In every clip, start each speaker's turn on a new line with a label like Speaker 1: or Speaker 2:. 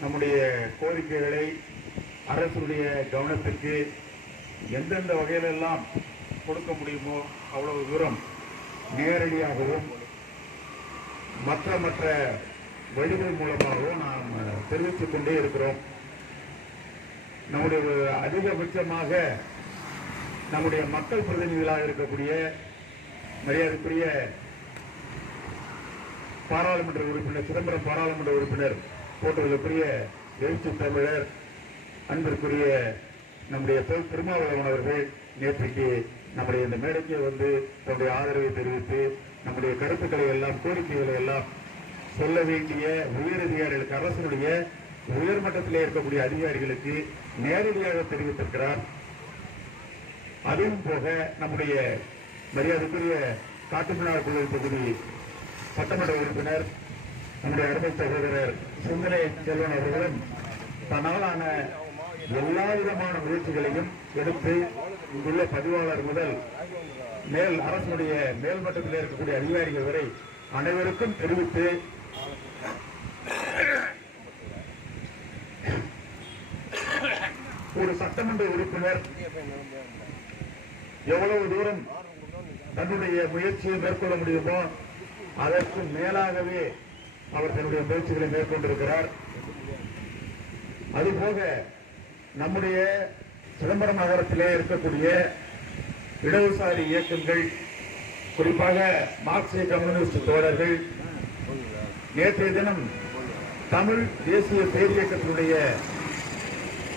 Speaker 1: நம்முடைய கோரிக்கைகளை அரசுடைய கவனத்திற்கு எந்தெந்த வகையிலெல்லாம் கொடுக்க முடியுமோ அவ்வளவு தூரம் நேரடியாகவும் மற்ற மற்ற வழிகள் மூலமாகவும் நாம் தெரிவித்துக் கொண்டே இருக்கிறோம். நம்முடைய அதிகபட்சமாக நம்முடைய மக்கள் பிரதிநிதிகளாக இருக்கக்கூடிய மரியாதைக்குரிய பாராளுமன்ற உறுப்பினர் சிதம்பரம் பாராளுமன்ற உறுப்பினர் போன்றதற்குரிய எழுச்சி தமிழர் அன்பிற்குரிய நம்முடைய தொல் திருமாவளவன் அவர்கள் நேற்றைக்கு நம்முடைய இந்த மேடைக்கு வந்து தன்னுடைய ஆதரவை தெரிவித்து நம்முடைய கருத்துக்களை எல்லாம் கோரிக்கைகளை எல்லாம் சொல்ல வேண்டிய உயர் அதிகாரிகளுக்கு அரசனுடைய உயர்மட்டத்திலே இருக்கக்கூடிய அதிகாரிகளுக்கு நேரடியாக தெரிவித்திருக்கிறார். அதுவும் போக நம்முடைய மரியாதைக்குரிய காட்டுமன்னார் குழு தொகுதி சட்டமன்ற உறுப்பினர் நம்முடைய அருமை சகோதரர் சிந்தனை செல்வன் அவர்களும் தன்னாலான எல்லா விதமான முயற்சிகளையும் எடுத்து இங்குள்ள பதிவாளர் முதல் மேல் அரசுடைய மேல்மட்டத்தில் இருக்கக்கூடிய அதிகாரிகள் வரை அனைவருக்கும் தெரிவித்து ஒரு சட்டமன்ற உறுப்பினர் எவ்வளவு தூரம் தன்னுடைய முயற்சியை மேற்கொள்ள முடியுமோ அதற்கு மேலாகவே அவர் தன்னுடைய முயற்சிகளை மேற்கொண்டிருக்கிறார். அதுபோக நம்முடைய சிதம்பரம் நகரத்திலே இருக்கக்கூடிய இடதுசாரி இயக்கங்கள் குறிப்பாக மார்க்சிய கம்யூனிஸ்ட் தோழர்கள் நேற்றைய தினம் தமிழ் தேசிய பேரியக்கத்தினுடைய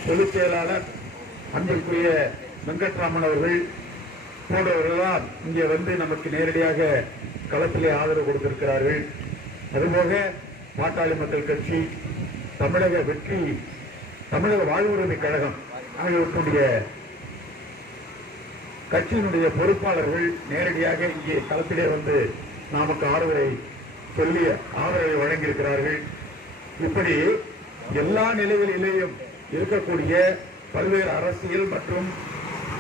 Speaker 1: பொதுச் செயலாளர் அன்பிற்குரிய வெங்கட்ராமன் அவர்கள் போன்றவர்கள்லாம் இங்கே வந்து நமக்கு நேரடியாக களத்திலே ஆதரவு கொடுத்திருக்கிறார்கள். அதுபோக பாட்டாளி மக்கள் கட்சி தமிழக வெற்றி தமிழக வாழ்வுரிமை கழகம் ஆகியவற்றுடைய கட்சியினுடைய பொறுப்பாளர்கள் நேரடியாக இங்கே களத்திலே வந்து நமக்கு ஆதரவை சொல்லி ஆதரவை வழங்கியிருக்கிறார்கள். இப்படி எல்லா நிலைகளிலேயும் இருக்கக்கூடிய பல்வேறு அரசியல் மற்றும்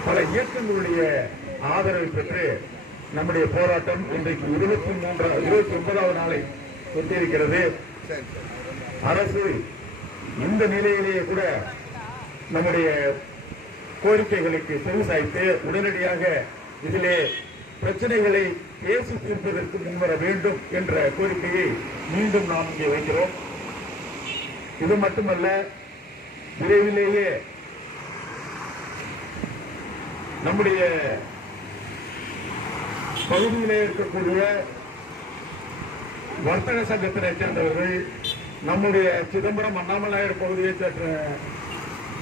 Speaker 1: பல இயக்கங்களுடைய ஆதரவை பெற்று நம்முடைய போராட்டம் இன்றைக்கு இருபத்தி மூன்றாவது இருபத்தி ஒன்பதாவது நாளை கொண்டிருக்கிறது. அரசு இந்த நிலையிலேயே கூட நம்முடைய கோரிக்கைகளுக்கு செவிசாய்த்து உடனடியாக இதிலே பிரச்சனைகளை பேசி தீர்ப்பதற்கு முன்வர வேண்டும் என்ற கோரிக்கையை மீண்டும் நாம் இங்கே வைக்கிறோம். இது மட்டுமல்ல விரைவிலேயே நம்முடைய பகுதியிலே இருக்கக்கூடிய வர்த்தக சங்கத்தினை சேர்ந்தவர்கள் நம்முடைய சிதம்பரம் அண்ணாமலையார் பகுதியைச் சேர்ந்த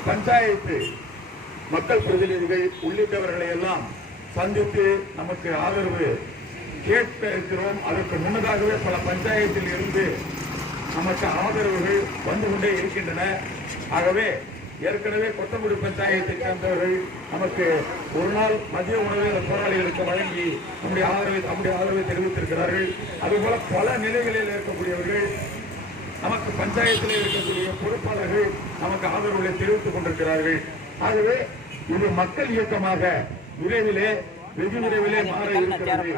Speaker 1: பஞ்சாயத்து மக்கள் பிரதிநிதிகள் உள்ளிட்டவர்களை எல்லாம் சந்தித்து நமக்கு ஆதரவு கேட்க இருக்கிறோம் அதற்கு முன்னதாகவே பல பஞ்சாயத்தில் இருந்து நமக்கு ஆதரவுகள் வந்து கொண்டே இருக்கின்றன. ஆகவே ஏற்கனவே கொத்தங்குடி பஞ்சாயத்தை சேர்ந்தவர்கள் நமக்கு ஒரு நாள் மதிய உணவை போராளிகளுக்கு வழங்கி நம்முடைய ஆதரவை நம்முடைய ஆதரவை தெரிவித்திருக்கிறார்கள். அதுபோல பல நிலைகளில் இருக்கக்கூடியவர்கள் நமக்கு பஞ்சாயத்தில் இருக்கக்கூடிய பொறுப்பாளர்கள் நமக்கு ஆதரவுகளை தெரிவித்துக் கொண்டிருக்கிறார்கள். ஆகவே இது மக்கள் இயக்கமாக விரைவிலே வெகு விரைவிலே மாற இருக்கிறது.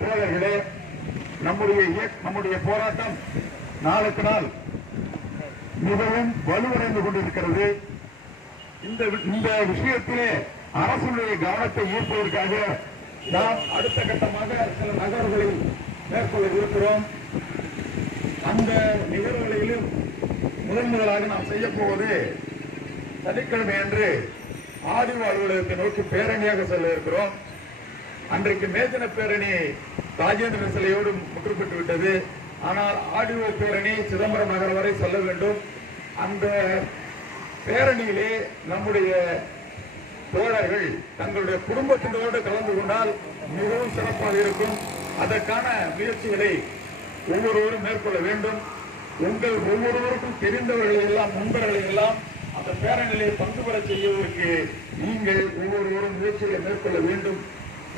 Speaker 1: தோழர்களே நம்முடைய நம்முடைய போராட்டம் நாளுக்கு நாள் மிகவும் வலுவடைந்து கொண்டிருக்கிறது. இந்த வி- இந்த விஷயத்திலே அரசுடைய கவனத்தை ஈர்ப்பதற்காக நாம் அடுத்த கட்டமாக சில நகர்வுகளை மேற்கொள்ள இருக்கிறோம். அந்த நிகழ்வுகளிலும் முதன் முதலாக நாம் செய்ய போவது சனிக்கிழமை அன்று ஆதிவ அலுவலகத்தை நோக்கி பேரணியாக செல்ல இருக்கிறோம். அன்றைக்கு மேஜன பேரணி ராஜேந்திர சிலையோடு முற்றுப்பட்டு விட்டது. ஆனால் ஆடியோ பேரணி சிதம்பரம் நகரம் வரை செல்ல வேண்டும். அந்த பேரணியிலே நம்முடைய தோழர்கள் தங்களுடைய குடும்பத்தினரோடு கலந்து கொண்டால் மிகவும் சிறப்பாக இருக்கும். அதற்கான முயற்சிகளை ஒவ்வொருவரும் மேற்கொள்ள வேண்டும். உங்கள் ஒவ்வொருவருக்கும் தெரிந்தவர்களை எல்லாம் நண்பர்களை எல்லாம் அந்த பேரணியிலே பங்கு பெற செய்வதற்கு நீங்கள் ஒவ்வொருவரும் முயற்சிகளை மேற்கொள்ள வேண்டும்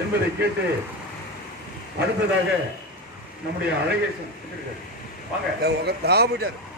Speaker 1: என்பதை கேட்டு அடுத்ததாக நம்முடைய அழகேசன் வாங்க.
Speaker 2: நான்